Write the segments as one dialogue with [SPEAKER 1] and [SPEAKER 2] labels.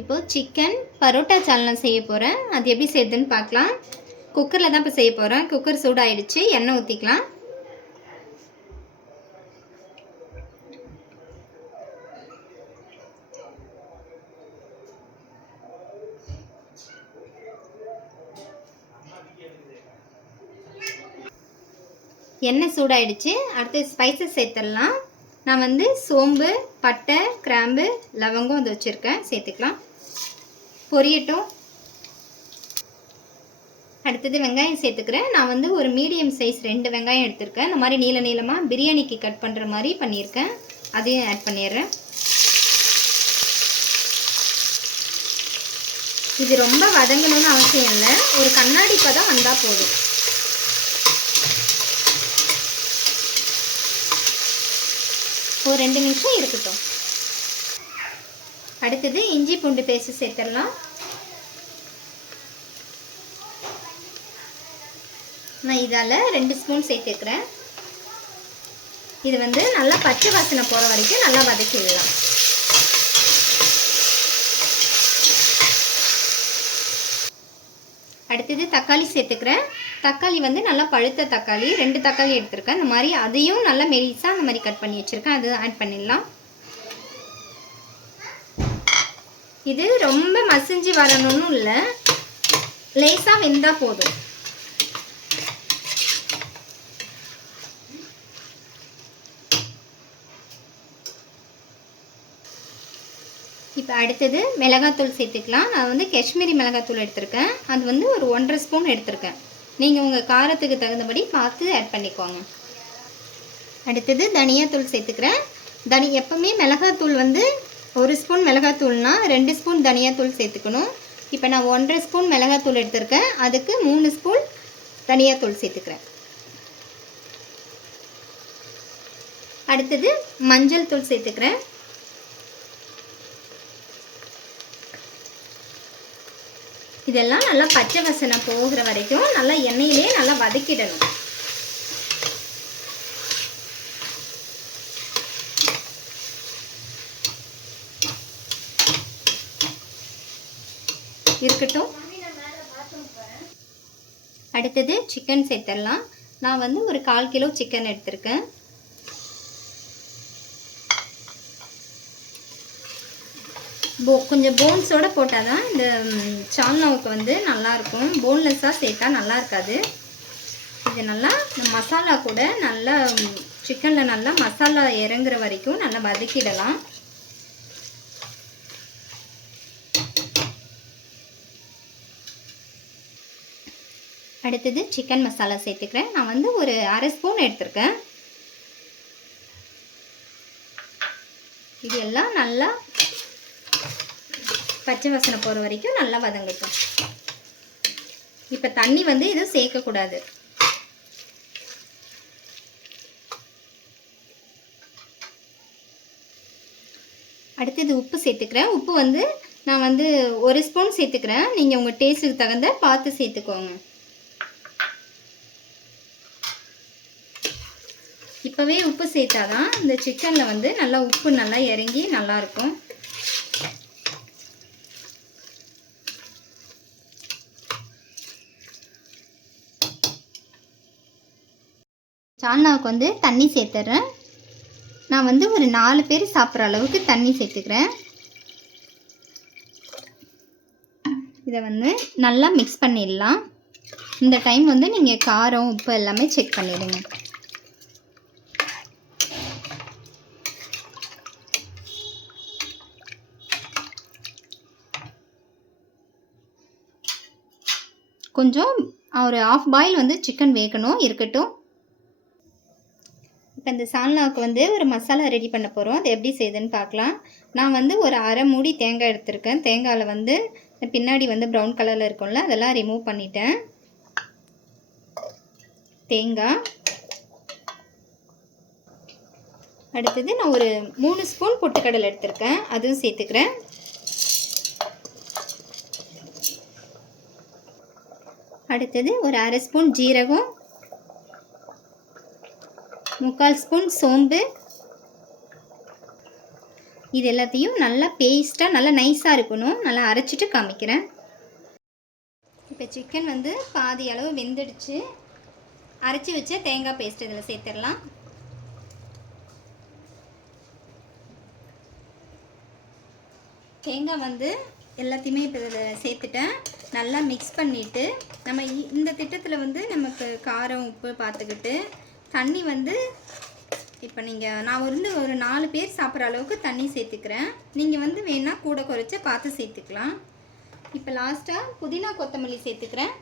[SPEAKER 1] இப்போது சிக்கன் பரோட்டா சால்னா செய்ய போகிறேன் அது எப்படி செய்யுதுன்னு பார்க்கலாம். குக்கரில் தான் இப்போ செய்ய போகிறேன் குக்கர் சூடாயிடுச்சு. எண்ணெய் ஊற்றிக்கலாம் எண்ணெய் சூடாயிடுச்சு. அடுத்து ஸ்பைசஸ் சேர்த்துடலாம் நான் வந்து சோம்பு பட்டை கிராம்பு லவங்கம் வந்து வச்சுருக்கேன். சேர்த்துக்கலாம். பொரியட்டும். அடுத்தது வெங்காயம் சேர்த்துக்கிறேன். நான் வந்து ஒரு மீடியம் சைஸ் ரெண்டு வெங்காயம் எடுத்திருக்கேன். இந்த மாதிரி நீள நீளமாக பிரியாணிக்கு கட் பண்ணுற மாதிரி பண்ணியிருக்கேன். அதையும் ஆட் பண்ணிடுறேன். இது ரொம்ப வதங்கணும்னு அவசியம் இல்லை. ஒரு கண்ணாடி பதம் வந்தால் போதும். ஒரு ரெண்டு நிமிஷம் இருக்கட்டும். அடுத்தது இஞ்சி பூண்டு பேஸ்ட் சேர்த்துடலாம். நான் இதால் ரெண்டு ஸ்பூன் சேர்த்துக்கிறேன் இது வந்து நல்லா பச்சை வாசனை போகிற வரைக்கும் நல்லா வதக்கிடலாம் அடுத்தது தக்காளி சேர்த்துக்கிறேன். தக்காளி வந்து நல்லா பழுத்த தக்காளி ரெண்டு தக்காளி எடுத்திருக்கேன். இந்த மாதிரி அதையும் நல்லா மெலிசாக அந்த மாதிரி கட் பண்ணி வச்சுருக்கேன். அது ஆட் பண்ணிடலாம். இது ரொம்ப மசிஞ்சு வரணும்னு இல்லை. லேசாக வெந்தால் போதும். இப்போ அடுத்தது மிளகாத்தூள் சேர்த்துக்கலாம். நான் வந்து காஷ்மீரி மிளகாத்தூள் எடுத்திருக்கேன். அது வந்து ஒரு ஒன்றரை ஸ்பூன் எடுத்திருக்கேன். நீங்கள் உங்கள் காரத்துக்கு தகுந்தபடி பார்த்து ஆட் பண்ணிக்கோங்க. அடுத்தது தனியாத்தூள் சேர்த்துக்கிறேன். தனி எப்போவுமே மிளகாத்தூள் வந்து ஒரு ஸ்பூன் மிளகாத்தூள்னா ரெண்டு ஸ்பூன் தனியாத்தூள் சேர்த்துக்கணும். இப்போ நான் ஒன்றரை ஸ்பூன் மிளகாத்தூள் எடுத்திருக்கேன். அதுக்கு மூணு ஸ்பூன் தனியாத்தூள் சேர்த்துக்கிறேன். அடுத்தது மஞ்சள் தூள் சேர்த்துக்கிறேன். இதெல்லாம் நல்லா பச்சை வசனை போகிற வரைக்கும் நல்லா எண்ணெயிலே நல்லா வதக்கிடணும். இருக்கட்டும். அடுத்தது சிக்கன் சேர்த்துடலாம். நான் வந்து ஒரு கால் கிலோ சிக்கன் எடுத்திருக்கேன். போ கொஞ்சம் போன்ஸோடு போட்டால் தான் இந்த சால்னாவுக்கு வந்து நல்லாயிருக்கும். போன்லெஸ்ஸாக சேர்த்தா நல்லா இருக்காது இது நல்லா மசாலா கூட நல்லா சிக்கனில் நல்லா மசாலா இறங்குற வரைக்கும் நல்லா வதக்கிடலாம். அடுத்தது சிக்கன் மசாலா சேர்த்துக்கிறேன். நான் வந்து ஒரு அரை ஸ்பூன் எடுத்திருக்கேன். இது எல்லாம் நல்லா பச்சை வாசனை போகிற வரைக்கும் நல்லா வதங்கட்டும். இப்போ தண்ணி வந்து எதுவும் சேர்க்கக்கூடாது. அடுத்தது உப்பு சேர்த்துக்கிறேன். உப்பு வந்து நான் வந்து ஒரு ஸ்பூன் சேர்த்துக்கிறேன். நீங்கள் உங்கள் டேஸ்ட்டுக்கு தகுந்த பார்த்து சேர்த்துக்கோங்க. இப்போவே உப்பு சேர்த்தா தான் இந்த சிக்கனில் வந்து நல்லா உப்பு நல்லா இறங்கி நல்லாயிருக்கும். சால்னாவுக்கு வந்து தண்ணி சேர்த்துறேன். நான் வந்து ஒரு நாலு பேர் சாப்பிட்ற அளவுக்கு தண்ணி சேர்த்துக்கிறேன். இதை வந்து நல்லா மிக்ஸ் பண்ணிடலாம். இந்த டைம் வந்து நீங்கள் காரம் உப்பு எல்லாமே செக் பண்ணிடுங்க. கொஞ்சம் ஒரு ஆஃப் பாயில் வந்து சிக்கன் வேகணும் இருக்கட்டும். இப்போ இந்த சால்னாவுக்கு வந்து ஒரு மசாலா ரெடி பண்ண போகிறோம் அது எப்படி செய்யுதுன்னு பார்க்கலாம். நான் வந்து ஒரு அரை மூடி தேங்காய் எடுத்திருக்கேன். தேங்காயில் வந்து பின்னாடி வந்து ப்ரௌன் கலரில் இருக்கும்ல அதெல்லாம் ரிமூவ் பண்ணிட்டேன். தேங்காய். அடுத்தது நான் ஒரு மூணு ஸ்பூன் பொட்டுக்கடலை எடுத்திருக்கேன். அதுவும் சேர்த்துக்கிறேன். அடுத்தது ஒரு அரை ஸ்பூன் ஜீரகம் முக்கால் ஸ்பூன் சோம்பு. இது எல்லாத்தையும் நல்லா பேஸ்ட்டாக நல்லா நைஸாக இருக்கணும். நல்லா அரைச்சிட்டு காமிக்கிறேன். இப்போ சிக்கன் வந்து பாதி அளவு வெந்துடுச்சு. அரைச்சி வச்ச தேங்காய் பேஸ்ட் இதில் சேர்த்துடலாம். தேங்காய் வந்து எல்லாத்தையுமே இப்போ இதில் சேர்த்துட்டேன். நல்லா மிக்ஸ் பண்ணிவிட்டு நம்ம இ- இந்த திட்டத்தில் வந்து நமக்கு காரம் உப்பு பார்த்துக்கிட்டு தண்ணி வந்து இப்போ நீங்கள் நான் வந்து ஒரு நாலு பேர் சாப்பிட்ற அளவுக்கு தண்ணி சேர்த்துக்கிறேன். நீங்கள் வந்து வேணால் கூட குறைச்ச பார்த்து சேர்த்துக்கலாம். இப்போ லாஸ்ட்டாக புதினா கொத்தமல்லி சேர்த்துக்கிறேன்.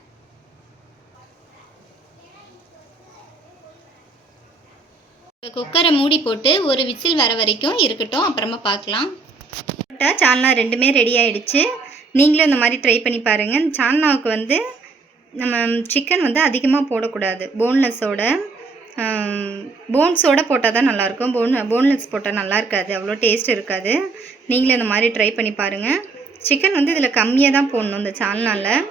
[SPEAKER 1] இப்போ குக்கரை மூடி போட்டு ஒரு விசில் வர வரைக்கும் இருக்கட்டும் அப்புறமா பார்க்கலாம் சால்னா ரெண்டுமே ரெடி ஆயிடுச்சு. நீங்களும் இந்த மாதிரி ட்ரை பண்ணி பாருங்கள் இந்த சால்னாவுக்கு வந்து நம்ம சிக்கன் வந்து அதிகமாக போடக்கூடாது. போன்லெஸ்ஸோட போன்ஸோட போட்டால் தான் நல்லாயிருக்கும். போன் போன்லெஸ் போட்டால் நல்லா இருக்காது அவ்வளோ டேஸ்ட் இருக்காது. நீங்களும் இந்த மாதிரி ட்ரை பண்ணி பாருங்கள் சிக்கன் வந்து இதில் கம்மியாக தான் போடணும் இந்த சால்னாவில்